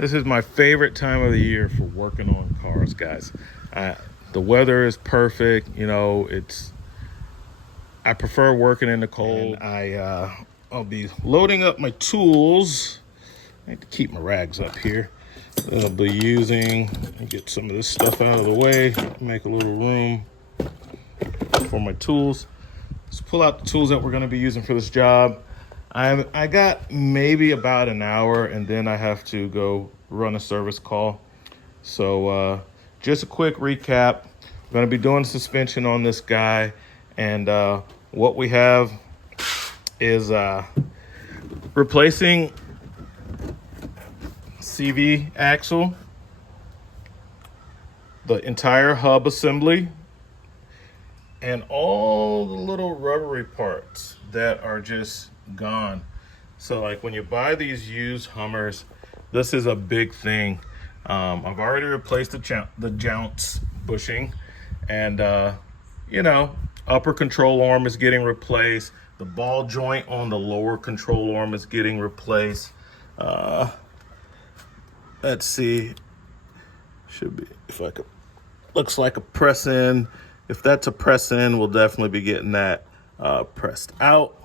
This is my favorite time of the year for working on cars, guys. The weather is perfect. You know, I prefer working in the cold. And I'll be loading up my tools. I need to keep my rags up here. I'll be using, get some of this stuff out of the way, make a little room for my tools. Let's pull out the tools that we're going to be using for this job. I got maybe about an hour, and then I have to go run a service call. So just a quick recap. We're going to be doing suspension on this guy, and what we have is replacing CV axle, the entire hub assembly, and all the little rubbery parts that are just gone. So like when you buy these used Hummers, this is a big thing. I've already replaced the jounce bushing, and you know, upper control arm is getting replaced. The ball joint on the lower control arm is getting replaced. Let's see, should be, if I could, looks like a press in. If that's a press in, we'll definitely be getting that pressed out.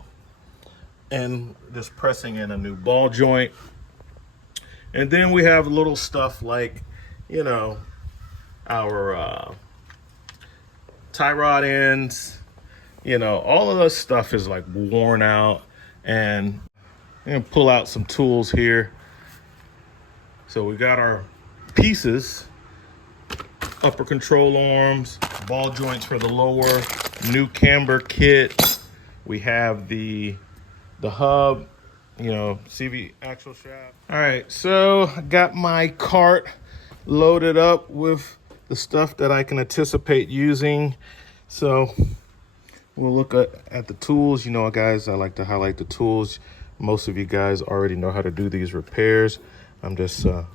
And just pressing in a new ball joint. And then we have little stuff like, you know, our tie rod ends, you know, all of this stuff is like worn out. And I'm gonna pull out some tools here. So we got our pieces, upper control arms, ball joints for the lower, new camber kit. We have the hub, you know, CV axle shaft. All right, so I got my cart loaded up with the stuff that I can anticipate using. So we'll look at the tools. You know, guys, I like to highlight the tools. Most of you guys already know how to do these repairs. I'm just, for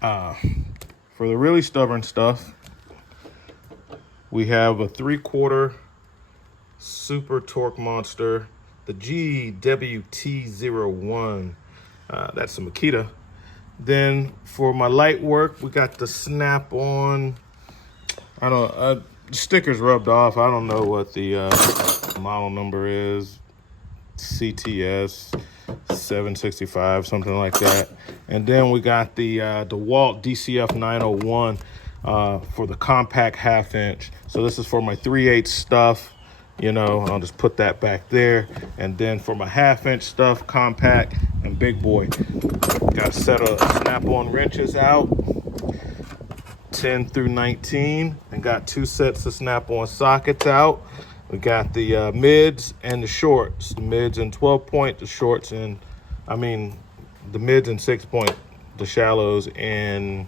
the really stubborn stuff, we have a 3/4 super torque monster, the GWT01. That's a Makita. Then for my light work, we got the Snap-on. Stickers rubbed off. I don't know what the model number is. CTS 765, something like that. And then we got the DeWalt DCF 901 for the compact 1/2 inch. So this is for my 3/8 stuff. You know, I'll just put that back there. And then for my 1/2 inch stuff, compact and big boy, got a set of Snap-on wrenches out, 10 through 19, and got 2 sets of Snap-on sockets out. We got the mids and the shorts, the mids in 12 point, the shorts in, the mids in 6 point, the shallows in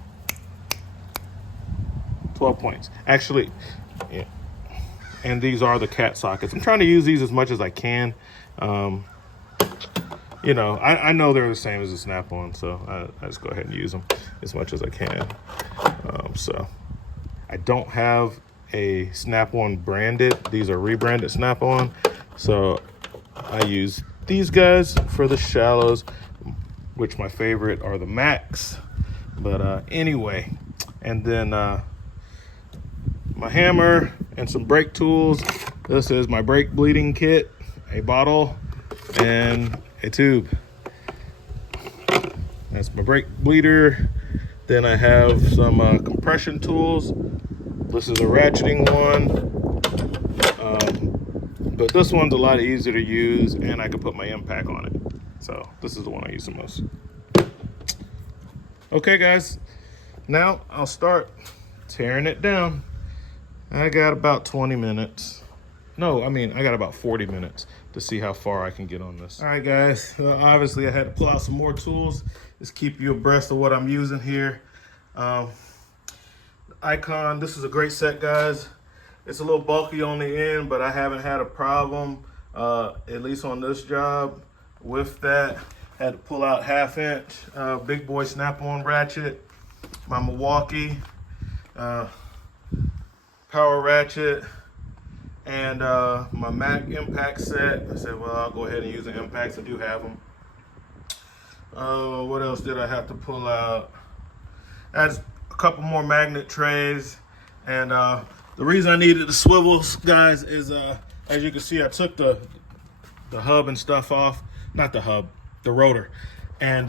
12 points. Actually, yeah. And these are the cat sockets. I'm trying to use these as much as I can. You know, I know they're the same as the Snap-on, so I just go ahead and use them as much as I can. So I don't have a Snap-on branded. These are rebranded Snap-on. So I use these guys for the shallows, which my favorite are the Max. But anyway, and then my hammer and some brake tools. This is my brake bleeding kit, a bottle and a tube. That's my brake bleeder. Then I have some compression tools. This is a ratcheting one, but this one's a lot easier to use, and I can put my impact on it. So this is the one I use the most. Okay, guys, now I'll start tearing it down. I got about 20 minutes. No, I got about 40 minutes to see how far I can get on this. All right, guys, obviously I had to pull out some more tools. Just keep you abreast of what I'm using here. Icon, this is a great set, guys. It's a little bulky on the end, but I haven't had a problem, at least on this job, with that. Had to pull out 1/2 inch big boy Snap-on ratchet, my Milwaukee power ratchet, and my Mac impact set. I said, well, I'll go ahead and use the impacts. I do have them. What else did I have to pull out? I had a couple more magnet trays, and the reason I needed the swivels, guys, is as you can see, I took the hub and stuff off. Not the hub, the rotor. And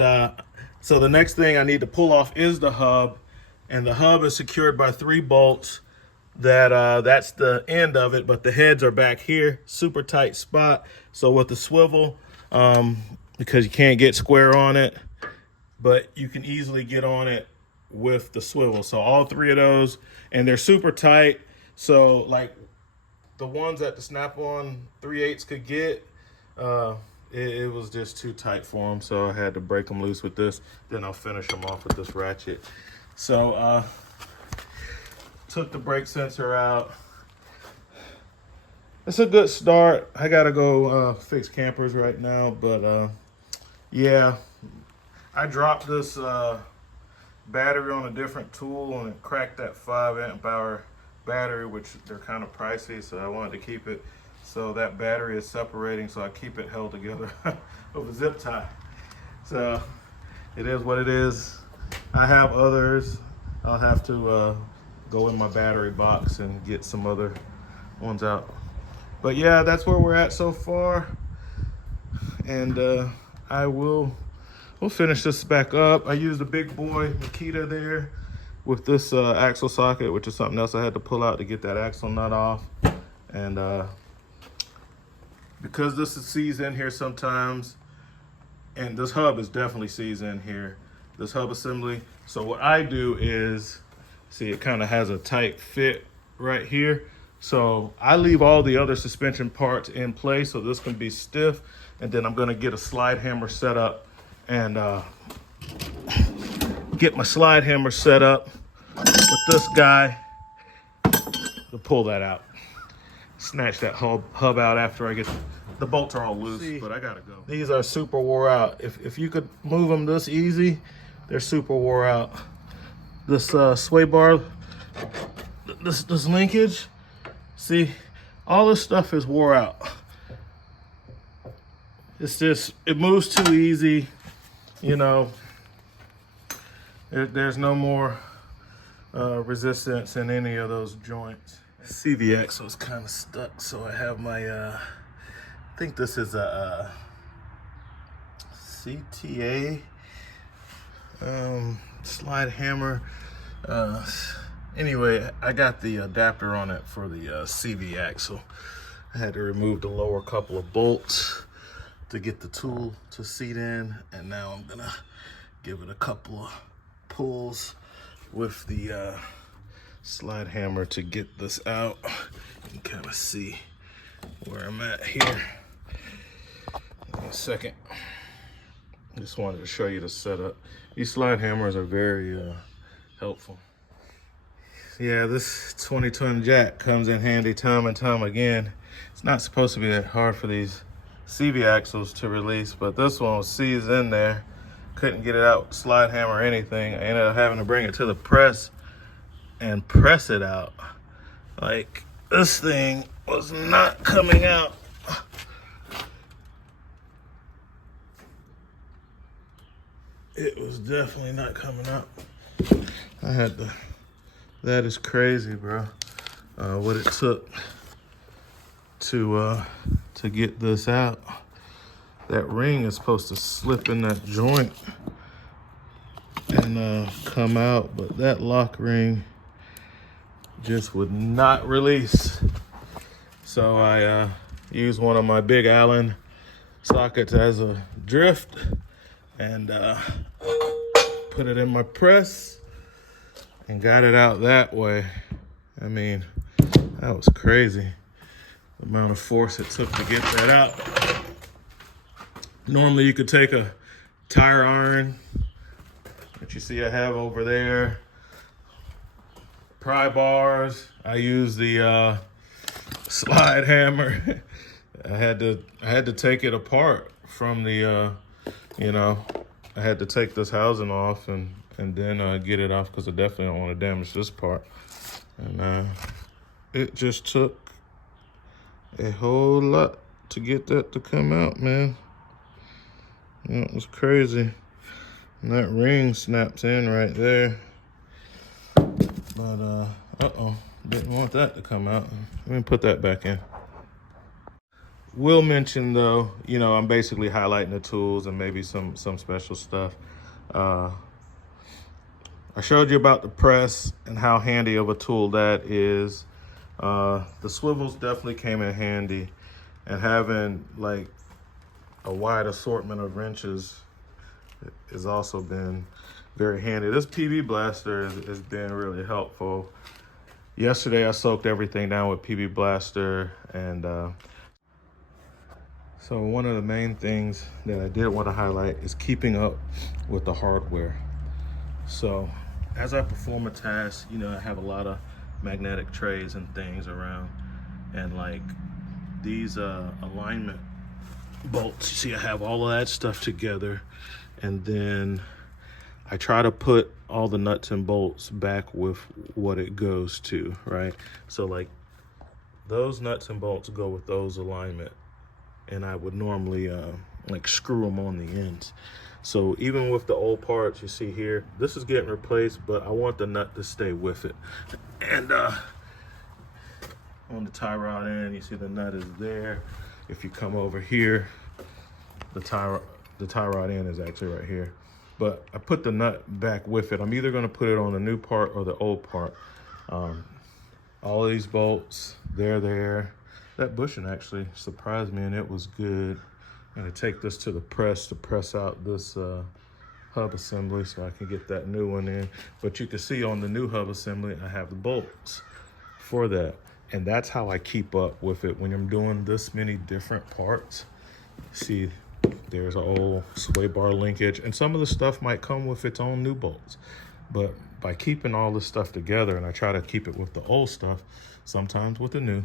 so the next thing I need to pull off is the hub, and the hub is secured by 3 bolts. That's the end of it, but the heads are back here, super tight spot. So with the swivel, because you can't get square on it, but you can easily get on it with the swivel. So all 3 of those, and they're super tight. So like the ones that the Snap-on 3/8 could get, it was just too tight for them. So I had to break them loose with this. Then I'll finish them off with this ratchet. So took the brake sensor out. It's a good start. I gotta go fix campers right now, but yeah, I dropped this battery on a different tool and it cracked that 5 amp hour battery, which they're kind of pricey, so I wanted to keep it. So that battery is separating, so I keep it held together with a zip tie. So it is what it is. I have others. I'll have to go in my battery box and get some other ones out. But yeah, that's where we're at so far. And we'll finish this back up. I used a big boy Makita there with this axle socket, which is something else I had to pull out to get that axle nut off. And because this is seized in here sometimes, and this hub is definitely seized in here, this hub assembly. So what I do is, see, it kind of has a tight fit right here. So I leave all the other suspension parts in place so this can be stiff, and then I'm gonna get a slide hammer set up and get my slide hammer set up with this guy to pull that out. Snatch that hub out after I get the bolts are all loose, but I gotta go. These are super wore out. If you could move them this easy, they're super wore out. This sway bar, this linkage, see, all this stuff is wore out. It's just, it moves too easy, you know. There's no more resistance in any of those joints. CV axle is kind of stuck, so I have my, I think this is a CTA slide hammer. Anyway, I got the adapter on it for the CV axle. I had to remove the lower couple of bolts to get the tool to seat in, and now I'm gonna give it a couple of pulls with the slide hammer to get this out. You can kind of see where I'm at here. In a second. Just wanted to show you the setup. These slide hammers are very helpful. Yeah, this 20-ton jack comes in handy time and time again. It's not supposed to be that hard for these CV axles to release, but this one was seized in there. Couldn't get it out with slide hammer or anything. I ended up having to bring it to the press and press it out. Like, this thing was not coming out. It was definitely not coming out. I had to, that is crazy, bro. What it took to get this out. That ring is supposed to slip in that joint and come out, but that lock ring just would not release. So I used one of my big Allen sockets as a drift and put it in my press and got it out that way. I mean, that was crazy, the amount of force it took to get that out. Normally you could take a tire iron, which you see I have over there, pry bars. I use the slide hammer. I had to take it apart from the you know, I had to take this housing off and then get it off because I definitely don't want to damage this part. And it just took a whole lot to get that to come out, man. Yeah, it was crazy. And that ring snaps in right there. But, uh-oh, didn't want that to come out. Let me put that back in. Will mention though, you know, I'm basically highlighting the tools and maybe some special stuff. I showed you about the press and how handy of a tool that is. The swivels definitely came in handy, and having like a wide assortment of wrenches has also been very handy. This PB Blaster has been really helpful. Yesterday I soaked everything down with PB Blaster, and so one of the main things that I did want to highlight is keeping up with the hardware. So as I perform a task, you know, I have a lot of magnetic trays and things around, and like these alignment bolts, you see I have all of that stuff together, and then I try to put all the nuts and bolts back with what it goes to, right? So like those nuts and bolts go with those alignment, and I would normally like screw them on the ends. So even with the old parts, you see here, this is getting replaced, but I want the nut to stay with it. And on the tie rod end, you see the nut is there. If you come over here, the tie rod end is actually right here. But I put the nut back with it. I'm either gonna put it on the new part or the old part. All of these bolts, they're there. That bushing actually surprised me, and it was good. I'm gonna take this to the press to press out this hub assembly so I can get that new one in. But you can see on the new hub assembly, I have the bolts for that. And that's how I keep up with it when I'm doing this many different parts. See, there's an old sway bar linkage, and some of the stuff might come with its own new bolts. But by keeping all this stuff together, and I try to keep it with the old stuff, sometimes with the new,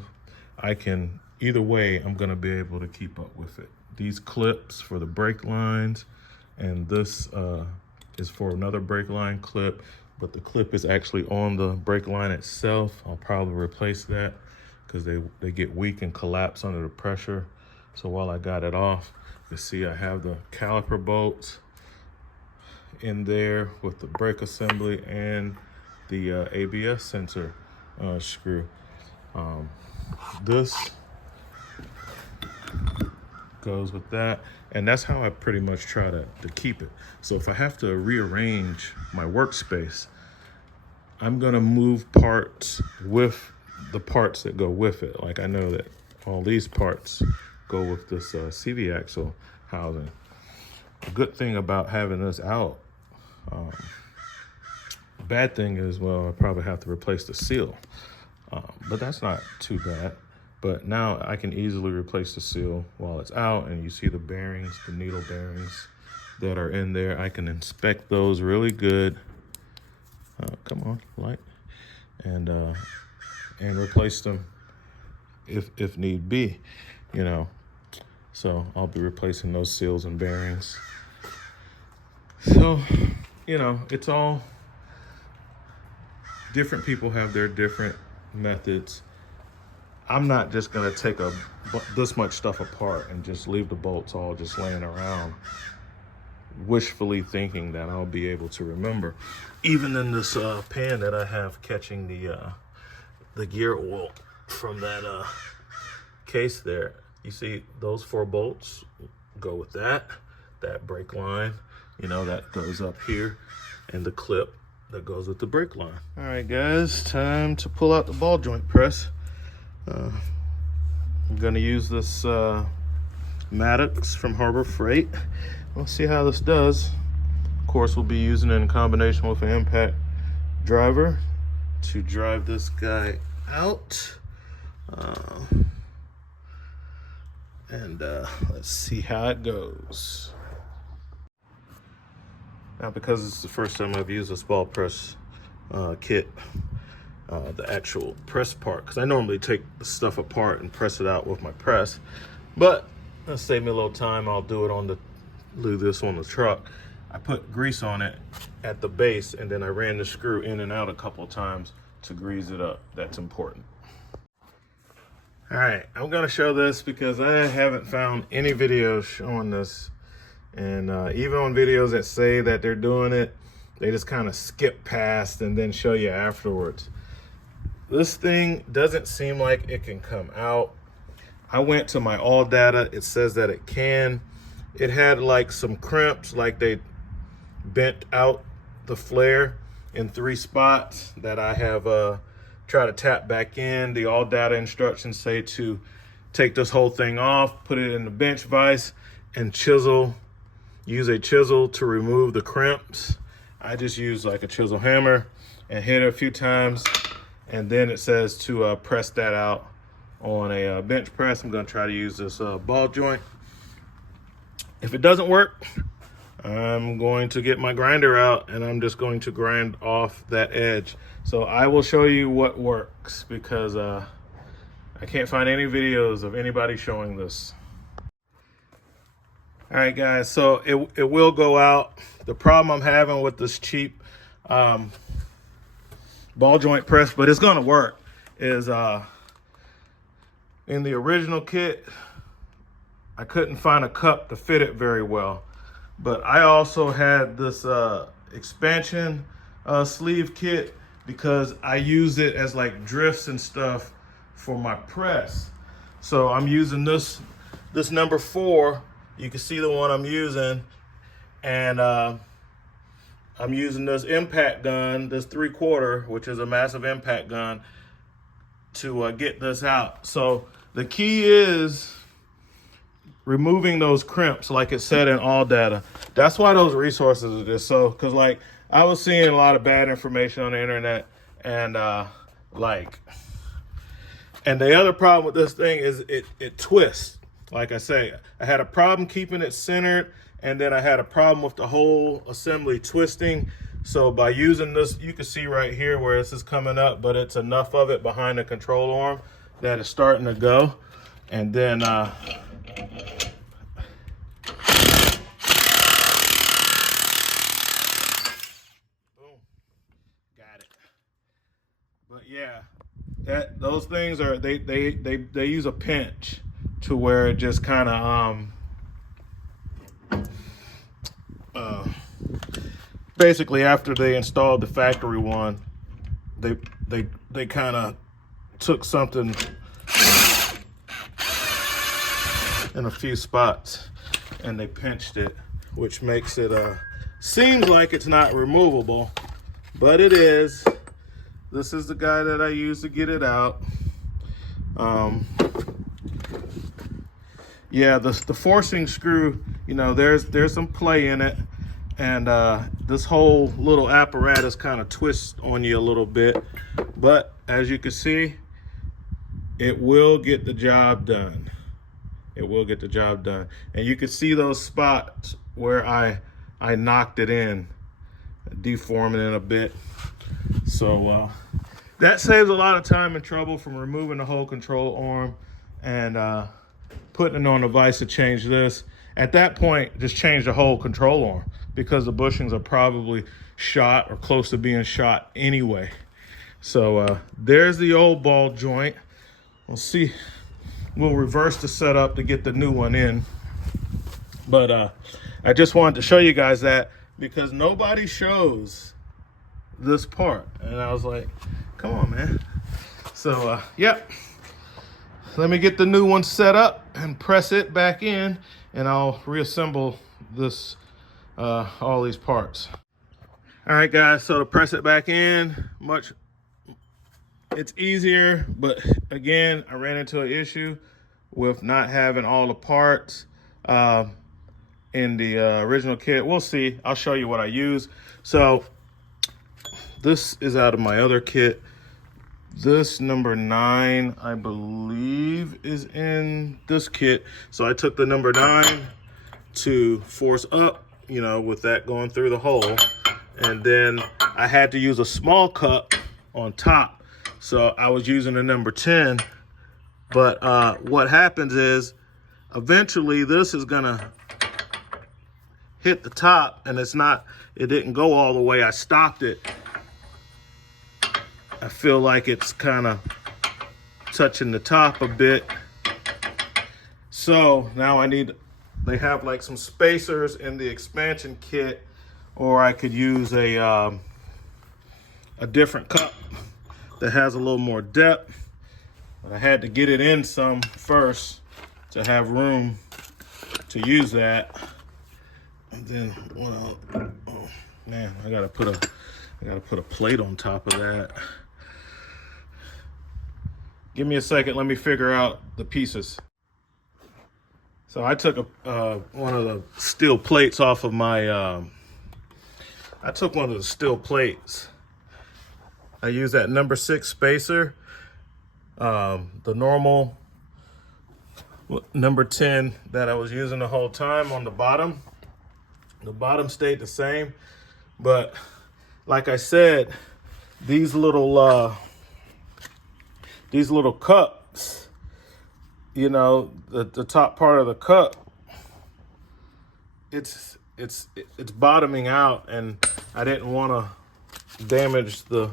I can, either way, I'm gonna be able to keep up with it. These clips for the brake lines, and this is for another brake line clip, but the clip is actually on the brake line itself. I'll probably replace that because they get weak and collapse under the pressure. So while I got it off, you see I have the caliper bolts in there with the brake assembly and the ABS sensor screw. This goes with that, and that's how I pretty much try to keep it. So if I have to rearrange my workspace, I'm gonna move parts with the parts that go with it. Like I know that all these parts go with this CV axle housing. The good thing about having this out, bad thing is, well, I probably have to replace the seal, but that's not too bad. But now I can easily replace the seal while it's out, and you see the bearings, the needle bearings that are in there. I can inspect those really good. Come on, light, and replace them if need be, you know. So I'll be replacing those seals and bearings. So, you know, it's all different. People have their different methods. I'm not just gonna take this much stuff apart and just leave the bolts all just laying around, wishfully thinking that I'll be able to remember. Even in this pan that I have catching the gear oil from that case there, you see those 4 bolts go with that brake line, you know, that goes up here, and the clip that goes with the brake line. All right, guys, time to pull out the ball joint press. I'm gonna use this Madox from Harbor Freight. We'll see how this does. Of course, we'll be using it in combination with an impact driver to drive this guy out. Let's see how it goes. Now, because it's the first time I've used this ball press kit, the actual press part, because I normally take the stuff apart and press it out with my press, but that'll save me a little time. I'll do this on the truck. I put grease on it at the base, and then I ran the screw in and out a couple of times to grease it up. That's important. All right, I'm gonna show this because I haven't found any videos showing this And even on videos that say that they're doing it, they just kind of skip past and then show you afterwards. This thing doesn't seem like it can come out. I went to my all data, it says that it can. It had like some crimps, like they bent out the flare in 3 spots that I have tried to tap back in. The all data instructions say to take this whole thing off, put it in the bench vise and chisel, use a chisel to remove the crimps. I just use like a chisel hammer and hit it a few times. And then it says to press that out on a bench press. I'm gonna try to use this ball joint. If it doesn't work, I'm going to get my grinder out and I'm just going to grind off that edge. So I will show you what works because I can't find any videos of anybody showing this. All right, guys, so it will go out. The problem I'm having with this cheap ball joint press, but it's gonna work, is in the original kit, I couldn't find a cup to fit it very well. But I also had this expansion sleeve kit because I use it as like drifts and stuff for my press. So I'm using this number 4. You can see the one I'm using, and I'm using this impact gun, this 3/4, which is a massive impact gun, to get this out. So the key is removing those crimps, like it said in all data. That's why those resources are just so, because like I was seeing a lot of bad information on the internet, and and the other problem with this thing is it twists. Like I say, I had a problem keeping it centered, and then I had a problem with the whole assembly twisting. So by using this, you can see right here where this is coming up, but it's enough of it behind the control arm that it's starting to go. And then boom, got it. But yeah, those things are, they use a pinch to where it just kind of basically after they installed the factory one, they kind of took something in a few spots and they pinched it, which makes it seems like it's not removable, but it is. This is the guy that I use to get it out. Yeah, the forcing screw, you know, there's some play in it, and this whole little apparatus kind of twists on you a little bit, but as you can see, it will get the job done. It will get the job done. And you can see those spots where I knocked it in, deforming it a bit. So that saves a lot of time and trouble from removing the whole control arm and putting it on the vise to change this. At that point, just change the whole control arm because the bushings are probably shot or close to being shot anyway. So there's the old ball joint. We'll see. We'll reverse the setup to get the new one in. But I just wanted to show you guys that because nobody shows this part. And I was like, come on, man. So, yep. Let me get the new one set up and press it back in, and I'll reassemble this, all these parts. All right, guys, so to press it back in, it's easier, but again, I ran into an issue with not having all the parts in the original kit. We'll see. I'll show you what I use. So this is out of my other kit. This number 9, I believe, is in this kit. So I took the number 9 to force up, you know, with that going through the hole. And then I had to use a small cup on top. So I was using the number 10. But what happens is eventually this is gonna hit the top, and it didn't go all the way. I stopped it. I feel like it's kind of touching the top a bit. So now I need they have like some spacers in the expansion kit, or I could use a different cup that has a little more depth. But I had to get it in some first to have room to use that. And then, well, oh man, I gotta put a plate on top of that. Give me a second, let me figure out the pieces. So I took one of the steel plates off of my, I took one of the steel plates. I used that number 6 spacer, the normal number 10 that I was using the whole time on the bottom. The bottom stayed the same, but like I said, these little cups, you know, the top part of the cup, it's bottoming out, and I didn't want to damage the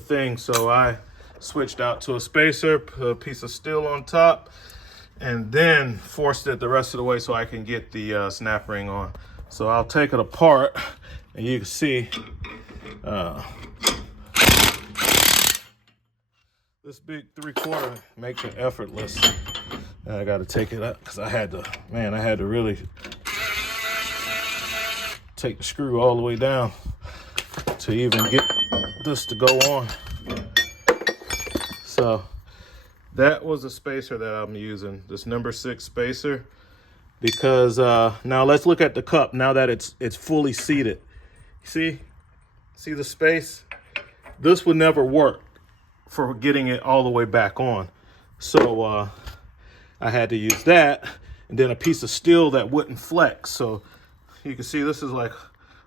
thing, so I switched out to a spacer, put a piece of steel on top, and then forced it the rest of the way so I can get the snap ring on. So I'll take it apart, and you can see this big 3/4 makes it effortless. And I got to take it up because I had to really take the screw all the way down to even get this to go on. So that was a spacer that I'm using, this number 6 spacer, because now let's look at the cup now that it's fully seated. See the space? This would never work for getting it all the way back on. So I had to use that, and then a piece of steel that wouldn't flex. So you can see this is like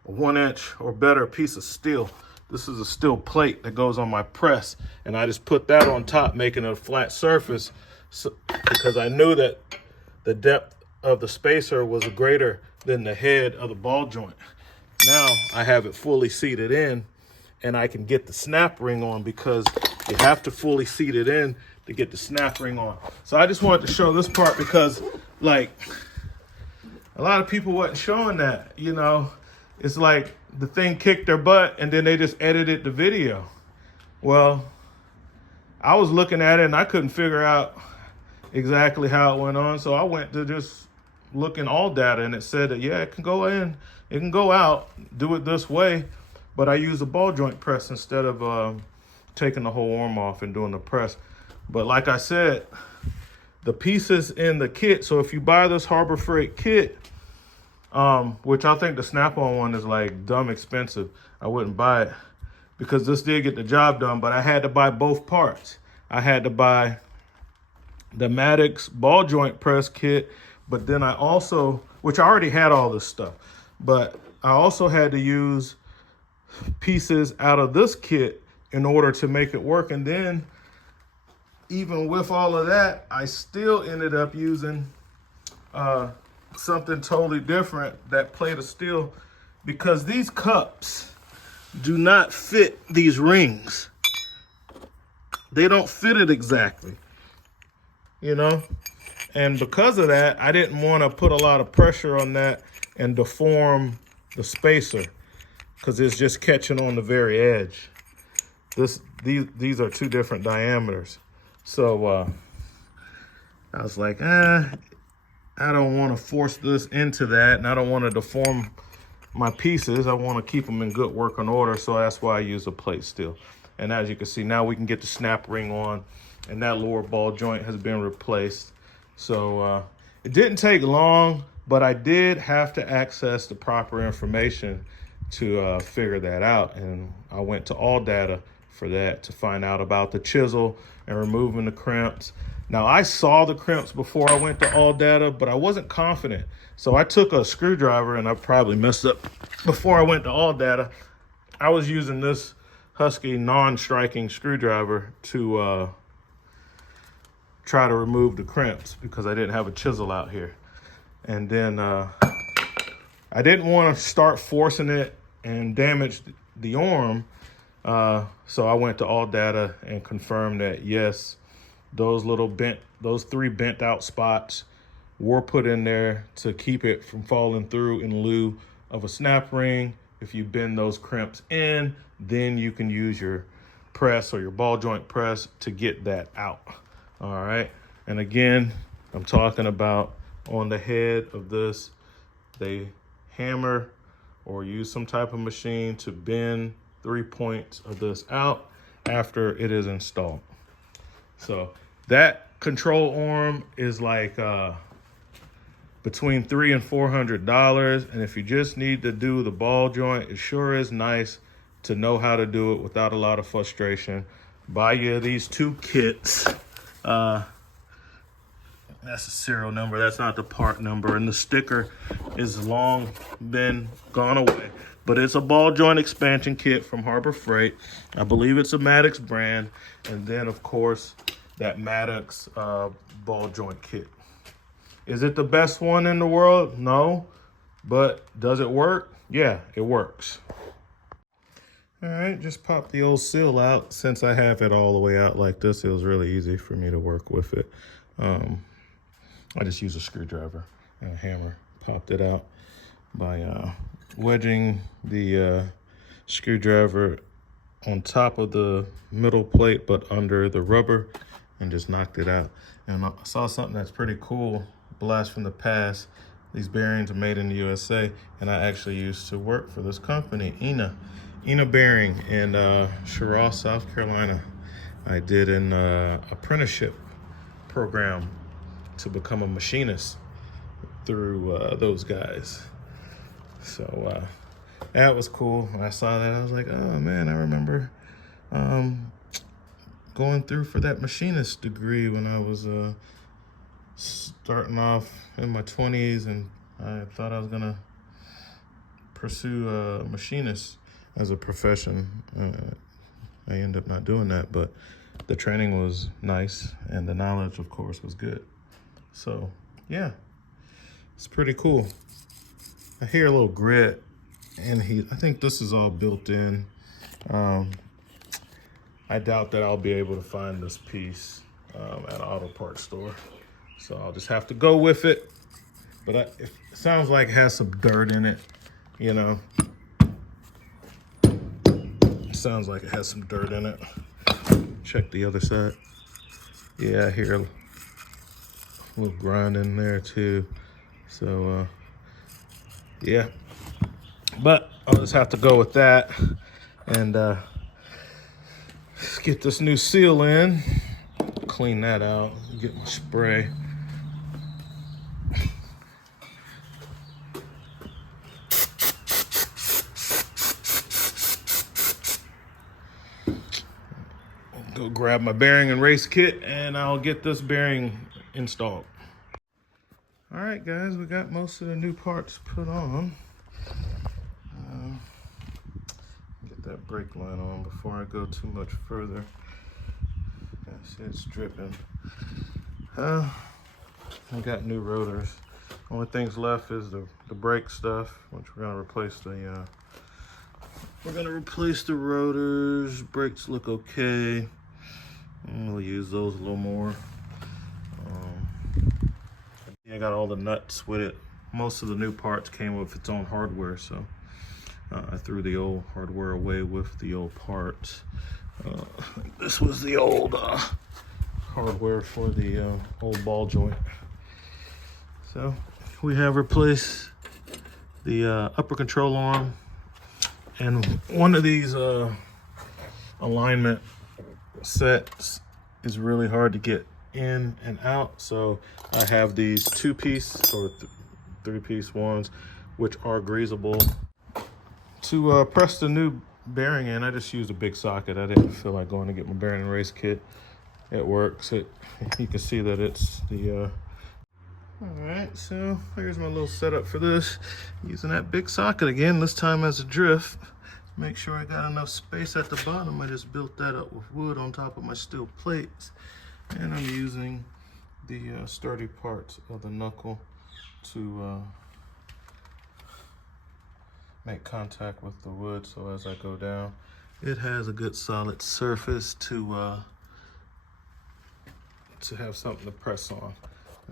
a 1-inch or better piece of steel. This is a steel plate that goes on my press, and I just put that on top, making it a flat surface, because I knew that the depth of the spacer was greater than the head of the ball joint. Now I have it fully seated in, and I can get the snap ring on, because you have to fully seat it in to get the snap ring on. So I just wanted to show this part because, like, a lot of people wasn't showing that, you know. It's like the thing kicked their butt and then they just edited the video. Well, I was looking at it and I couldn't figure out exactly how it went on. So I went to just look in all data, and it said that, yeah, it can go in, it can go out, do it this way. But I use a ball joint press instead of taking the whole arm off and doing the press. But like I said, the pieces in the kit, so if you buy this Harbor Freight kit, which I think the snap-on one is like dumb expensive, I wouldn't buy it, because this did get the job done, but I had to buy both parts. I had to buy the Madox ball joint press kit, but then I also, which I already had all this stuff, but I also had to use pieces out of this kit in order to make it work. And then even with all of that, I still ended up using something totally different, that plate of steel, because these cups do not fit these rings. They don't fit it exactly, you know? And because of that, I didn't want to put a lot of pressure on that and deform the spacer, because it's just catching on the very edge. These are 2 different diameters. So I was like, I don't want to force this into that, and I don't want to deform my pieces. I want to keep them in good working order, so that's why I use a plate steel. And as you can see, now we can get the snap ring on, and that lower ball joint has been replaced. So it didn't take long, but I did have to access the proper information to figure that out. And I went to all data for that to find out about the chisel and removing the crimps. Now, I saw the crimps before I went to all data, but I wasn't confident. So I took a screwdriver, and I probably messed up before I went to all data. I was using this Husky non-striking screwdriver to try to remove the crimps, because I didn't have a chisel out here. And then I didn't want to start forcing it and damage the arm. So I went to all data and confirmed that, yes, those 3 bent out spots were put in there to keep it from falling through in lieu of a snap ring. If you bend those crimps in, then you can use your press or your ball joint press to get that out. All right. And again, I'm talking about on the head of this, they hammer or use some type of machine to bend 3 points of this out after it is installed. So that control arm is like between $300 and $400. And if you just need to do the ball joint, it sure is nice to know how to do it without a lot of frustration. Buy you these 2 kits. That's the serial number. That's not the part number. And the sticker is long been gone away. But it's a ball joint expansion kit from Harbor Freight. I believe it's a Madox brand. And then, of course, that Madox ball joint kit. Is it the best one in the world? No. But does it work? Yeah, it works. All right, just pop the old seal out. Since I have it all the way out like this, it was really easy for me to work with it. I just used a screwdriver and a hammer, popped it out by wedging the screwdriver on top of the middle plate, but under the rubber, and just knocked it out. And I saw something that's pretty cool, blast from the past. These bearings are made in the USA, and I actually used to work for this company, ENA Bearing in Charlotte, South Carolina. I did an apprenticeship program to become a machinist through those guys. So that was cool. When I saw that, I was like, oh man, I remember going through for that machinist degree when I was starting off in my 20s, and I thought I was gonna pursue a machinist as a profession. I ended up not doing that, but the training was nice and the knowledge, of course, was good. So yeah, it's pretty cool. I hear a little grit and heat. I think this is all built in. I doubt that I'll be able to find this piece at an auto parts store. So I'll just have to go with it. But it sounds like it has some dirt in it, you know. It sounds like it has some dirt in it. Check the other side. Yeah, I hear a little grind in there too. So yeah, but I'll just have to go with that and let's get this new seal in, clean that out, get my spray. Go grab my bearing and race kit, and I'll get this bearing installed. All right, guys, we got most of the new parts put on. Get that brake line on before I go too much further. See, it's dripping. I got new rotors. Only things left is the brake stuff, which we're gonna replace the rotors. Brakes look okay. We'll use those a little more. I got all the nuts with it. Most of the new parts came with its own hardware, so I threw the old hardware away with the old parts. This was the old hardware for the old ball joint. So we have replaced the upper control arm, and one of these alignment sets is really hard to get in and out, so I have these 2-piece or 3-piece ones which are greasable. To press the new bearing in, I just used a big socket. I didn't feel like going to get my bearing and race kit. It works. You can see that it's the all right, so here's my little setup for this, using that big socket again, this time as a drift. Make sure I got enough space at the bottom. I just built that up with wood on top of my steel plates. And I'm using the sturdy parts of the knuckle to make contact with the wood, so as I go down, it has a good solid surface to have something to press on.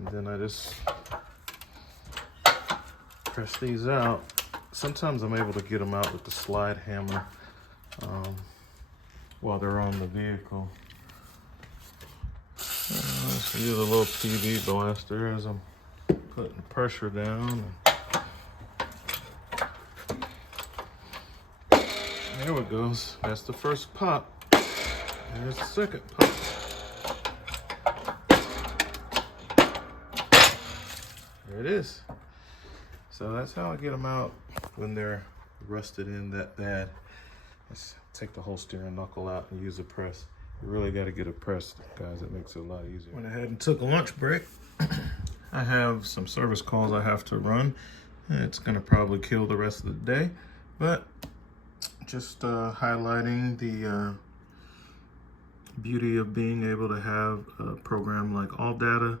And then I just press these out. Sometimes I'm able to get them out with the slide hammer while they're on the vehicle. Let's use a little PV blaster as I'm putting pressure down. There it goes. That's the first pop. There's the second pop. There it is. So that's how I get them out when they're rusted in that bad. Let's take the whole steering knuckle out and use a press. You really got to get it pressed, guys. It makes it a lot easier. Went ahead and took a lunch break. I have some service calls I have to run. It's going to probably kill the rest of the day, but just highlighting the beauty of being able to have a program like AllData,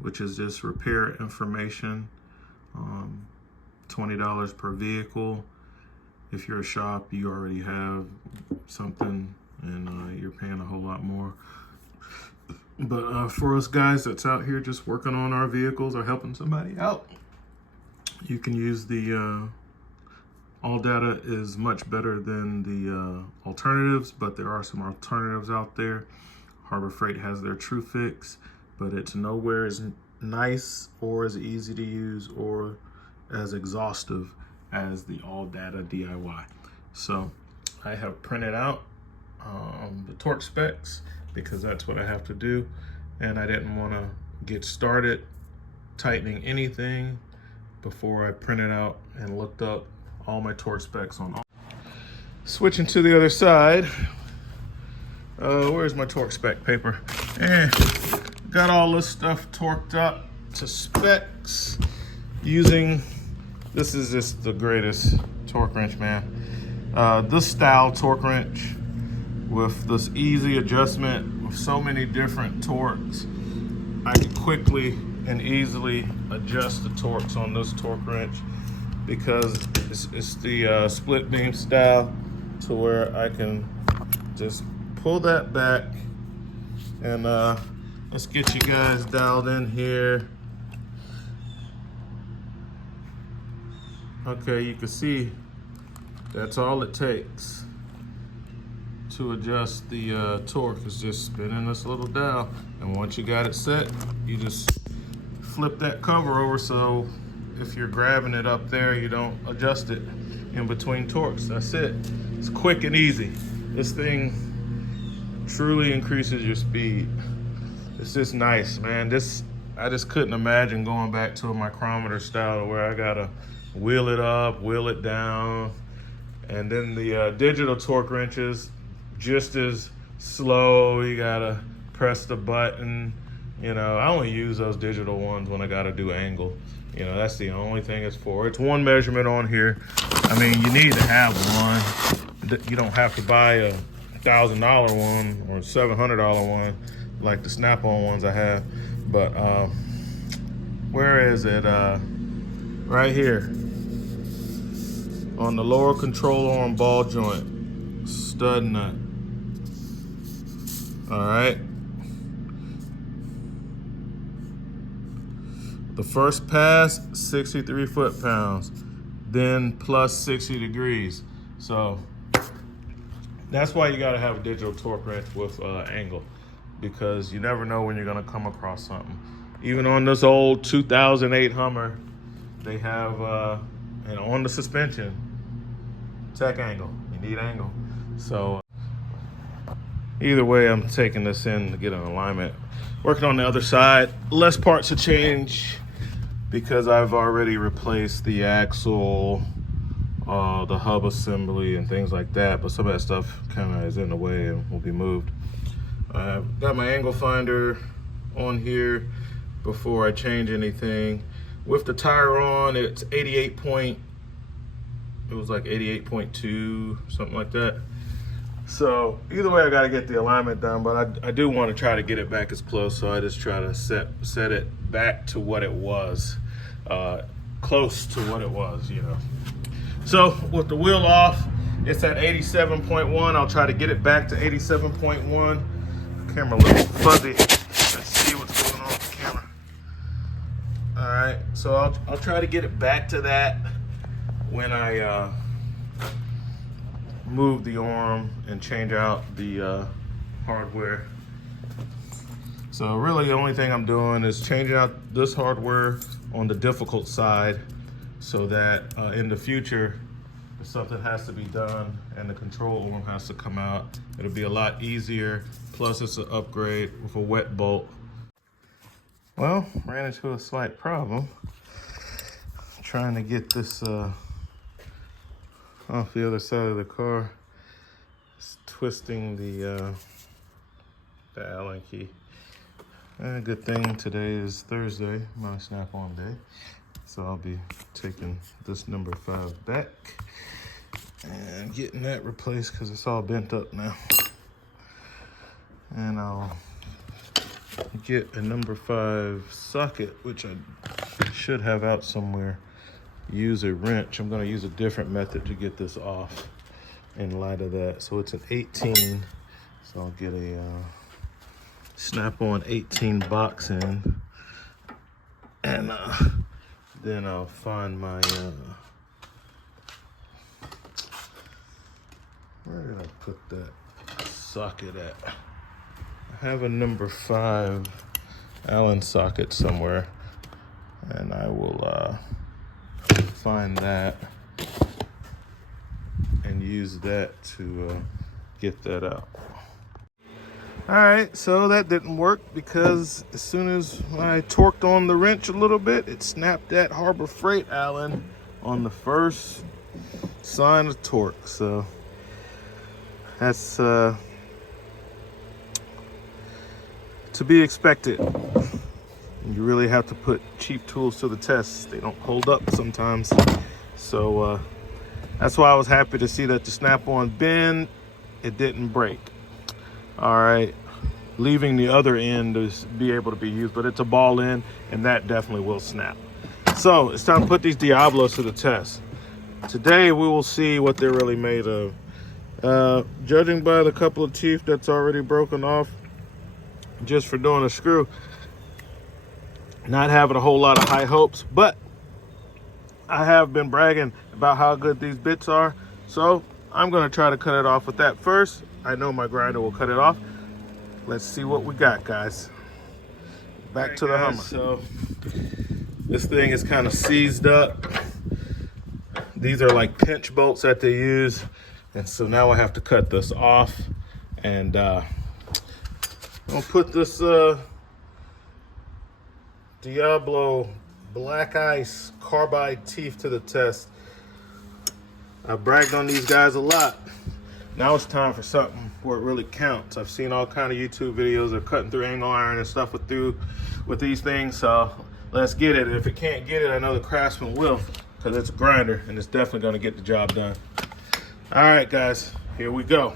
which is just repair information, $20 per vehicle. If you're a shop, you already have something and you're paying a whole lot more. But for us guys that's out here just working on our vehicles or helping somebody out, you can use the AllData is much better than the alternatives, but there are some alternatives out there. Harbor Freight has their True Fix, but it's nowhere as nice or as easy to use or as exhaustive as the AllData DIY. So I have printed out the torque specs because that's what I have to do, and I didn't want to get started tightening anything before I printed out and looked up all my torque specs on all. Switching to the other side, where's my torque spec paper? Got all this stuff torqued up to specs using, this is just the greatest torque wrench, man. This style torque wrench with this easy adjustment with so many different torques, I can quickly and easily adjust the torques on this torque wrench because it's the split beam style, to where I can just pull that back and let's get you guys dialed in here. Okay, you can see that's all it takes to adjust the torque, is just spinning this little dial. And once you got it set, you just flip that cover over, so if you're grabbing it up there, you don't adjust it in between torques. That's it. It's quick and easy. This thing truly increases your speed. It's just nice, man. I just couldn't imagine going back to a micrometer style where I gotta wheel it up, wheel it down. And then the digital torque wrenches, just as slow. You gotta press the button. You know, I only use those digital ones when I gotta do angle. You know, that's the only thing it's for. It's one measurement on here. I mean, you need to have one. You don't have to buy a $1,000 one or $700 one like the Snap-on ones I have. But where is it? Right here on the lower control arm ball joint, stud nut. All right. The first pass, 63 foot-pounds, then plus 60 degrees. So that's why you gotta have a digital torque wrench with angle, because you never know when you're gonna come across something. Even on this old 2008 Hummer, they have, and on the suspension, tech angle. You need angle. So either way, I'm taking this in to get an alignment. Working on the other side, less parts to change because I've already replaced the axle, the hub assembly and things like that, but some of that stuff kind of is in the way and will be moved. I've got my angle finder on here before I change anything. With the tire on, it's 88.2, something like that. So either way, I got to get the alignment done, but I do want to try to get it back as close, so I just try to set it back to what it was, close to what it was, you know. So with the wheel off, it's at 87.1. I'll try to get it back to 87.1. Camera a little fuzzy. Let's see what's going on with the camera. right, so I'll try to get it back to that when I move the arm and change out the hardware. So really the only thing I'm doing is changing out this hardware on the difficult side so that in the future, if something has to be done and the control arm has to come out, it'll be a lot easier. Plus it's an upgrade with a wet bolt. Well, ran into a slight problem trying to get this off the other side of the car. It's twisting the Allen key. Good thing today is Thursday, my snap-on day. So I'll be taking this number 5 back and getting that replaced because it's all bent up now. And I'll get a number 5 socket, which I should have out somewhere. Use a wrench. I'm going to use a different method to get this off in light of that. So it's an 18. So I'll get a snap-on 18 box in, and then I'll find my where did I put that socket at? I have a number 5 Allen socket somewhere, and I will find that and use that to get that out. All right, so that didn't work because as soon as I torqued on the wrench a little bit, it snapped that Harbor Freight Allen on the first sign of torque. So that's to be expected. You really have to put cheap tools to the test. They don't hold up sometimes. So that's why I was happy to see that the snap-on bend, it didn't break. All right, leaving the other end to be able to be used, but it's a ball end and that definitely will snap. So it's time to put these Diablos to the test. Today we will see what they're really made of. Judging by the couple of teeth that's already broken off just for doing a screw, not having a whole lot of high hopes, but I have been bragging about how good these bits are. So I'm gonna try to cut it off with that first. I know my grinder will cut it off. Let's see what we got, guys. Back to the Hummer. So this thing is kind of seized up. These are like pinch bolts that they use. And so now I have to cut this off. And I'm gonna put this Diablo Black Ice Carbide teeth to the test. I bragged on these guys a lot. Now it's time for something where it really counts. I've seen all kind of YouTube videos of cutting through angle iron and stuff with these things. So let's get it. And if it can't get it, I know the Craftsman will, because it's a grinder and it's definitely going to get the job done. All right, guys, here we go.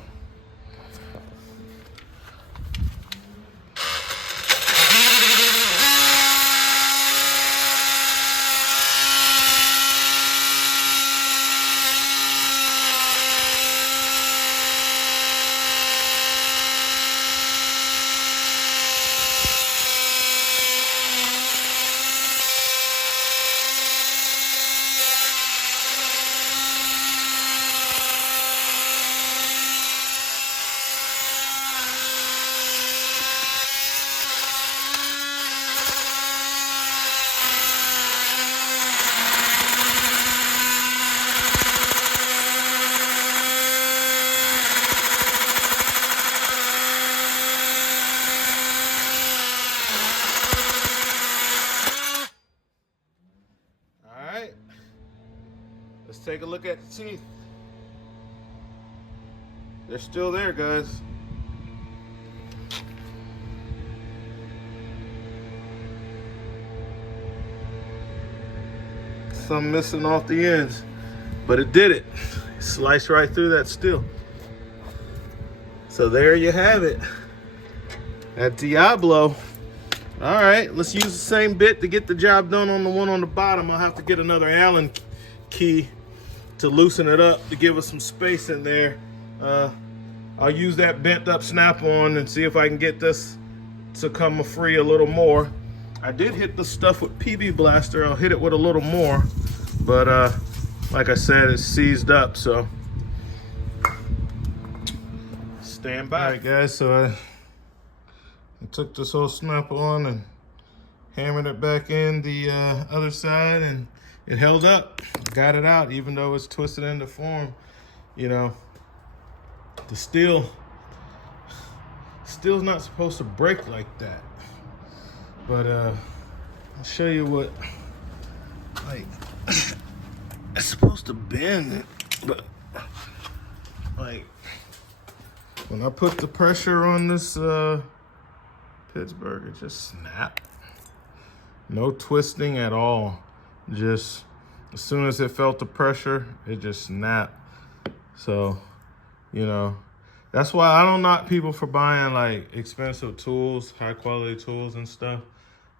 Let's take a look at the teeth. They're still there, guys. Some missing off the ends, but it did it. Sliced right through that steel. So there you have it. That Diablo. All right, let's use the same bit to get the job done on the one on the bottom. I'll have to get another Allen key to loosen it up to give us some space in there. I'll use that bent up snap-on and see if I can get this to come free a little more. I did hit the stuff with PB Blaster. I'll hit it with a little more, but like I said, it's seized up, so stand by. All right, guys, so I took this whole Snap-on and hammered it back in the other side, and it held up. Got it out, even though it's twisted into form. You know, the steel's not supposed to break like that. But I'll show you what, like, it's supposed to bend, but like when I put the pressure on this Pittsburgh, it just snapped. No twisting at all. Just as soon as it felt the pressure, it just snapped. So, you know, that's why I don't knock people for buying like expensive tools, high quality tools and stuff,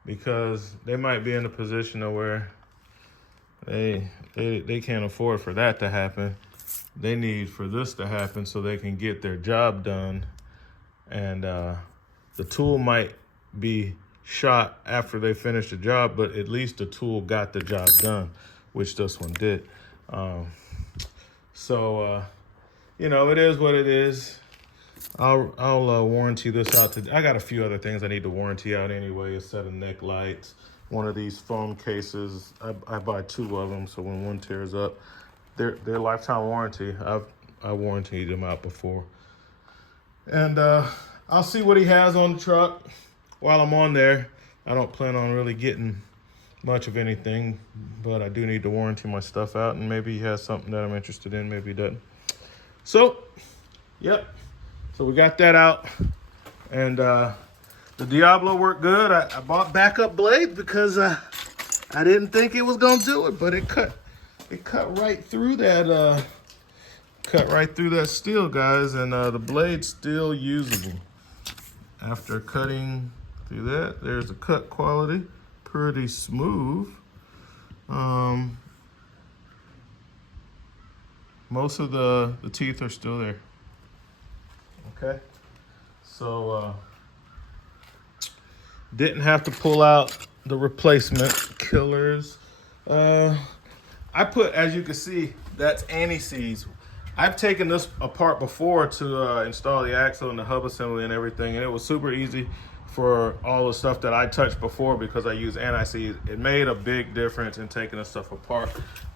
because they might be in a position to where they can't afford for that to happen. They need for this to happen so they can get their job done. And the tool might be shot after they finish the job, but at least the tool got the job done, which this one did. You know, it is what it is. I'll warranty this out. I got a few other things I need to warranty out anyway. A set of neck lights, one of these foam cases. I buy 2 of them, so when one tears up, they're lifetime warranty. I warrantied them out before. And I'll see what he has on the truck while I'm on there. I don't plan on really getting much of anything, but I do need to warranty my stuff out, and maybe he has something that I'm interested in, maybe he doesn't. So, yep. So we got that out, and the Diablo worked good. I bought backup blades because I didn't think it was gonna do it, but it cut right through that steel, guys, and the blade's still usable after cutting through that. There's the cut quality, pretty smooth. Most of the teeth are still there. Okay, so didn't have to pull out the replacement killers. I put, as you can see, that's anti-seize. I've taken this apart before to install the axle and the hub assembly and everything, and it was super easy for all the stuff that I touched before because I use anti-seize. It made a big difference in taking the stuff apart.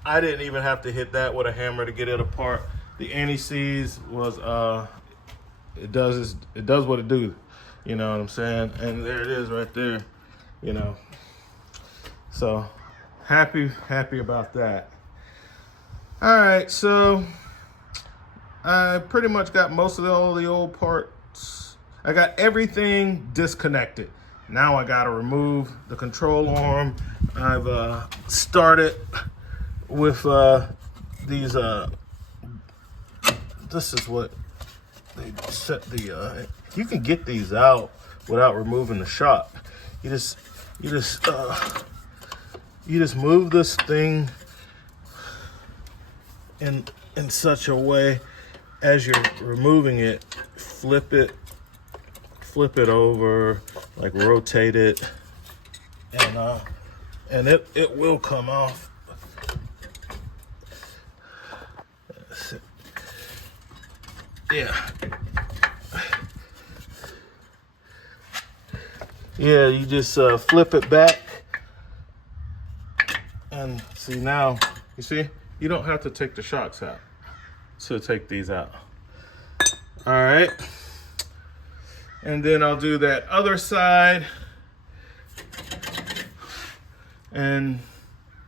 I didn't even have to hit that with a hammer to get it apart. The anti-seize was it does what it do, you know what I'm saying? And there it is right there, you know. So happy about that. All right, so I pretty much got most of all the old parts. I got everything disconnected. Now I gotta remove the control arm. I've started with these, this is what they set the, you can get these out without removing the shock. You just move this thing in such a way as you're removing it, flip it over, like rotate it, and it will come off. Yeah, you just flip it back, and see, now you see you don't have to take the shocks out to take these out. All right, and then I'll do that other side and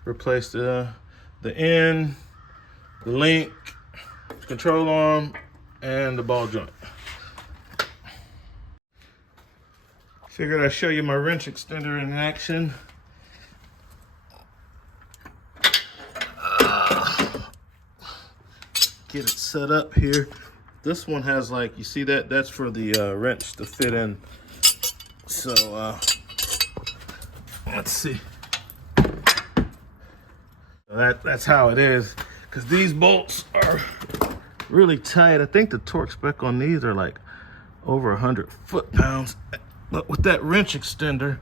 replace the end, the link, control arm, and the ball joint. Figured I'd show you my wrench extender in action. Get it set up here. This one has, like, you see that? That's for the wrench to fit in. So let's see. That's how it is. Because these bolts are really tight. I think the torque spec on these are like over 100 foot-pounds. But with that wrench extender,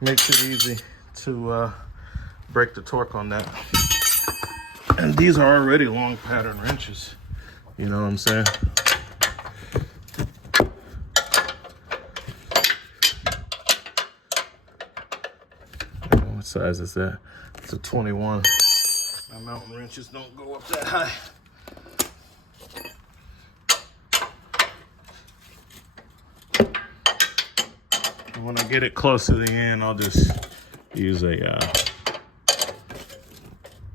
makes it easy to break the torque on that. And these are already long pattern wrenches. You know what I'm saying? What size is that? It's a 21. My mountain wrenches don't go up that high. And when I get it close to the end, I'll just use a,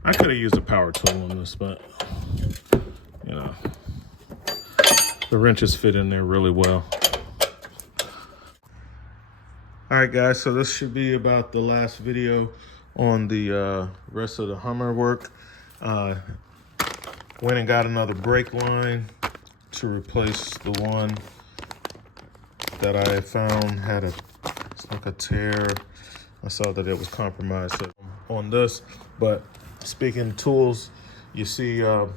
I could have used a power tool on this, but, you know, the wrenches fit in there really well. All right, guys, so this should be about the last video on the rest of the Hummer work. Went and got another brake line to replace the one that I found had it's like a tear. I saw that it was compromised on this, but speaking of tools, you see, got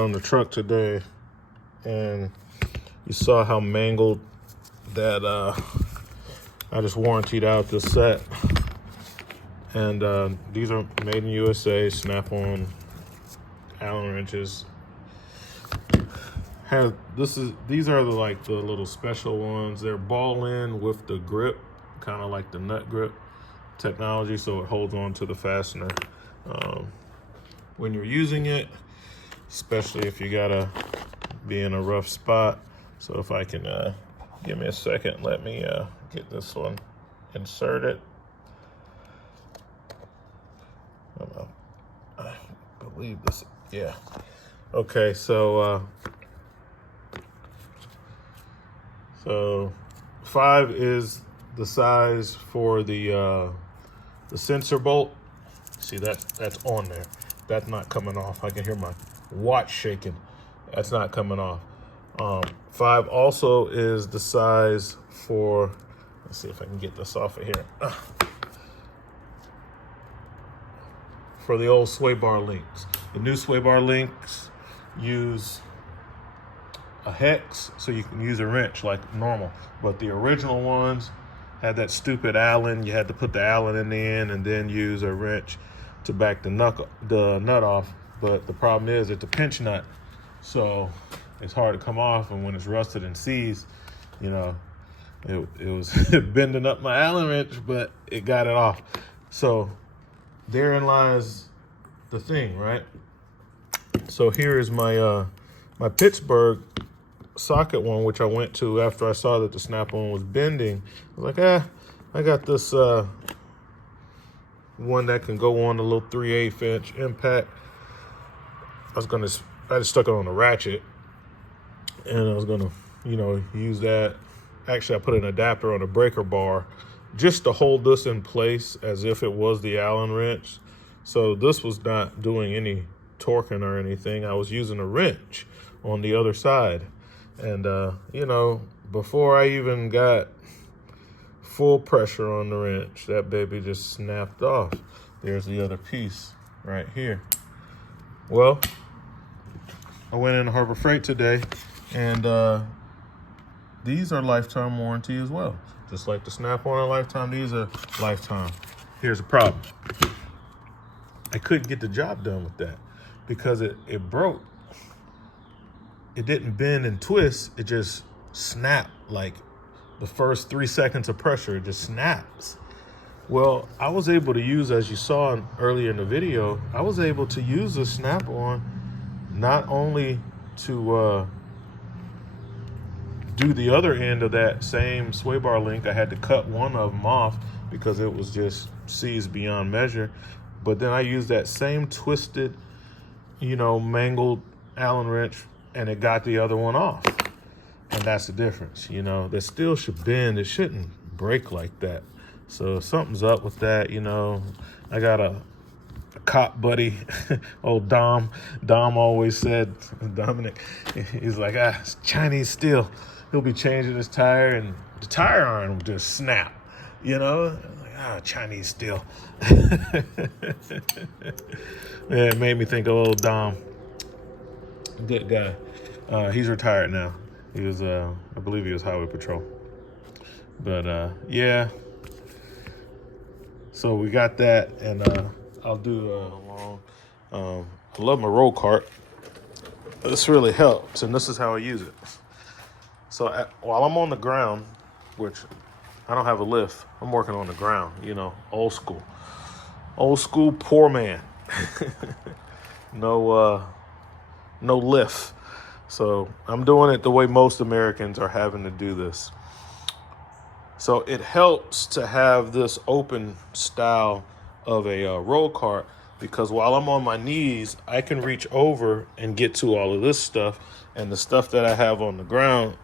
on the truck today and you saw how mangled that, I just warrantied out this set. And these are made in USA, snap-on Allen wrenches. These are the little special ones. They're ball in with the grip, kind of like the nut grip technology, so it holds on to the fastener when you're using it, especially if you gotta be in a rough spot. So if I can, give me a second, let me get this one inserted. I believe this, yeah. Okay, so 5 is the size for the sensor bolt. See, that's on there. That's not coming off. I can hear my watch shaking. That's not coming off. 5 also is the size for, let's see if I can get this off of here. For the old sway bar links. The new sway bar links use a hex, so you can use a wrench like normal. But the original ones had that stupid Allen. You had to put the Allen in the end and then use a wrench to back the nut off. But the problem is it's a pinch nut, so it's hard to come off. And when it's rusted and seized, you know, it was bending up my Allen wrench, but it got it off. So therein lies the thing, right? So here is my my Pittsburgh socket one, which I went to after I saw that the snap-on was bending. I was like, I got this one that can go on a little 3/8 inch impact. I just stuck it on a ratchet, and I was gonna, you know, use that. Actually, I put an adapter on a breaker bar just to hold this in place as if it was the Allen wrench. So this was not doing any torquing or anything. I was using a wrench on the other side. And, you know, before I even got full pressure on the wrench, that baby just snapped off. There's the other piece right here. Well, I went into Harbor Freight today, and these are lifetime warranty as well. Just like the snap-on are lifetime, these are lifetime. Here's the problem. I couldn't get the job done with that because it broke. It didn't bend and twist, it just snapped. Like the first 3 seconds of pressure, it just snaps. Well, I was able to use, as you saw earlier in the video, I was able to use the snap-on not only to do the other end of that same sway bar link. I had to cut one of them off because it was just seized beyond measure. But then I used that same twisted, you know, mangled Allen wrench, and it got the other one off. And that's the difference, you know. They still should bend. It shouldn't break like that. So something's up with that, you know. I got a cop buddy, old Dom. Dom always said, Dominic, he's like, it's Chinese steel. He'll be changing his tire and the tire iron will just snap, you know? Like, Chinese steel. Yeah, it made me think of old Dom. Good guy. He's retired now. He was, I believe he was Highway Patrol. But yeah, so we got that, and I'll do along. I love my roll cart. This really helps, and this is how I use it. So while I'm on the ground, which I don't have a lift, I'm working on the ground, old school poor man. No lift. So I'm doing it the way most Americans are having to do this. So it helps to have this open style of a roll cart, because while I'm on my knees, I can reach over and get to all of this stuff, and the stuff that I have on the ground,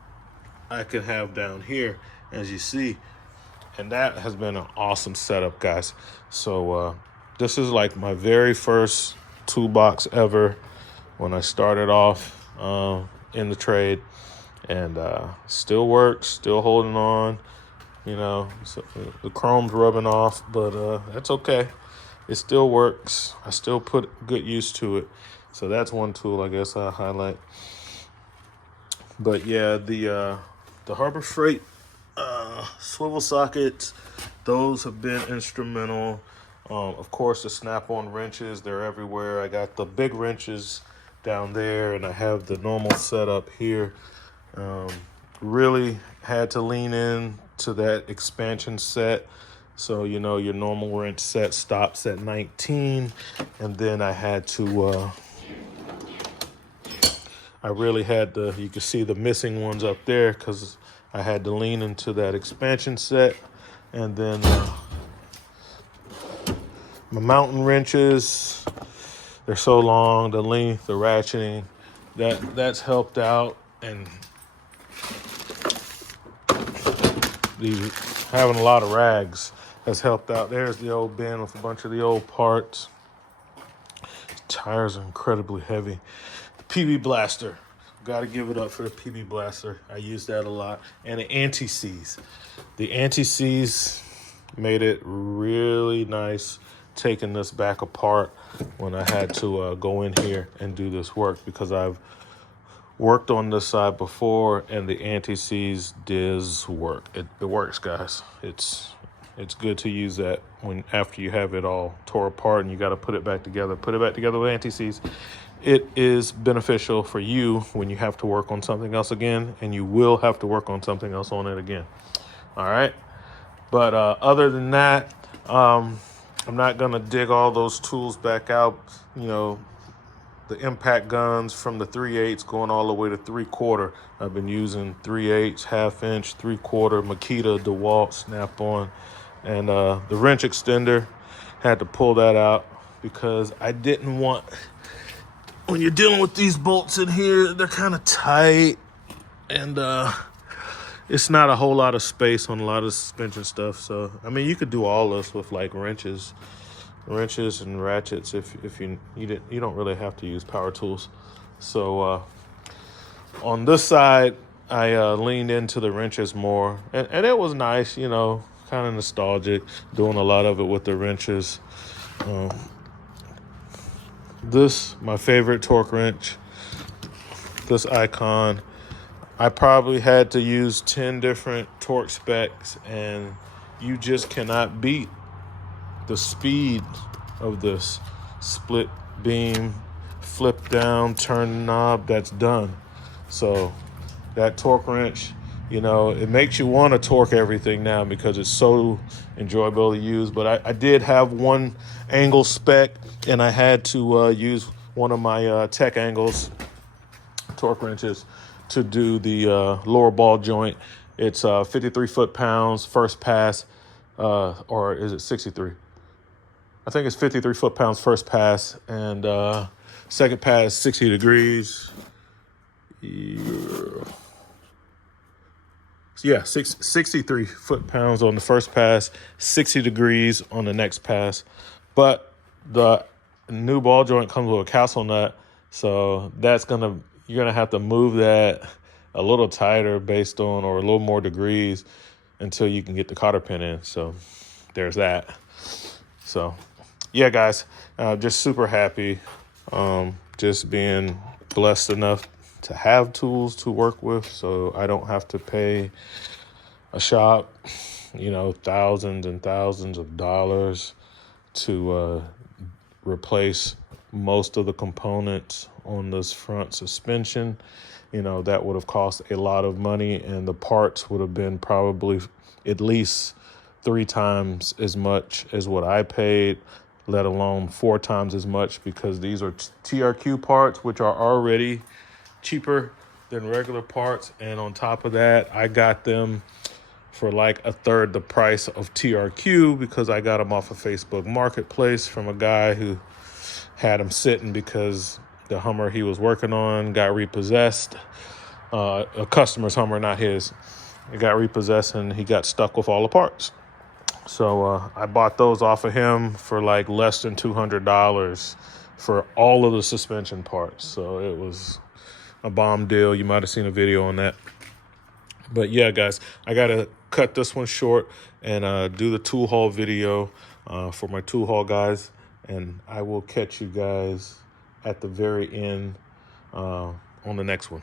I can have down here, as you see. And that has been an awesome setup, guys. So this is like my very first toolbox ever when I started off in the trade, and still works, still holding on. So the chrome's rubbing off, but that's okay. It still works. I still put good use to it. So that's one tool I guess I'll highlight. But yeah, the Harbor Freight swivel sockets, those have been instrumental. Of course, the snap-on wrenches, they're everywhere. I got the big wrenches down there, and I have the normal setup here. Really had to lean in to that expansion set. So, your normal wrench set stops at 19. And then I had to, I really had to, you can see the missing ones up there because I had to lean into that expansion set. And then my mountain wrenches, they're so long, the length, the ratcheting, that's helped out. And having a lot of rags has helped out. There's the old bin with a bunch of the old parts. Tires are incredibly heavy. The PB Blaster, got to give it up for the PB Blaster. I use that a lot. And the anti-seize. The anti-seize made it really nice taking this back apart when I had to go in here and do this work, because I've worked on this side before, and the anti-seize does work. It works, guys. It's good to use that after you have it all tore apart and you got to put it back together. Put it back together with anti-seize. It is beneficial for you when you have to work on something else again, and you will have to work on something else on it again. All right. But other than that, I'm not going to dig all those tools back out. The impact guns from the 3/8 going all the way to 3/4. I've been using 3/8, 1/2 inch, 3/4, Makita, DeWalt, Snap-on, and the wrench extender. Had to pull that out because I didn't want, when you're dealing with these bolts in here, they're kind of tight, and it's not a whole lot of space on a lot of suspension stuff. So, you could do all this with like wrenches and ratchets if you don't really have to use power tools. So on this side, I leaned into the wrenches more, and it was nice, kind of nostalgic, doing a lot of it with the wrenches. This, my favorite torque wrench, this Icon. I probably had to use 10 different torque specs, and you just cannot beat the speed of this split beam, flip down, turn the knob, that's done. So that torque wrench, it makes you want to torque everything now because it's so enjoyable to use. But I did have one angle spec, and I had to use one of my Tech Angles torque wrenches to do the lower ball joint. It's 53 foot-pounds first pass, or is it 63? I think it's 53 foot-pounds first pass, and second pass 60 degrees. Yeah, 63 foot-pounds on the first pass, 60 degrees on the next pass. But the new ball joint comes with a castle nut, so you're gonna have to move that a little tighter based on, or a little more degrees, until you can get the cotter pin in. So there's that. So yeah, guys, just super happy. Just being blessed enough to have tools to work with, so I don't have to pay a shop, you know, thousands and thousands of dollars to replace most of the components on this front suspension. You know, that would have cost a lot of money, and the parts would have been probably at least 3 times as much as what I paid, let alone 4 times as much, because these are TRQ parts, which are already cheaper than regular parts. And on top of that, I got them for like 1/3 the price of TRQ because I got them off of Facebook Marketplace from a guy who had them sitting because the Hummer he was working on got repossessed. A customer's Hummer, not his. It got repossessed and he got stuck with all the parts. So I bought those off of him for like less than $200 for all of the suspension parts. So it was a bomb deal. You might have seen a video on that. But yeah, guys, I got to cut this one short and do the tool haul video for my tool haul guys. And I will catch you guys at the very end on the next one.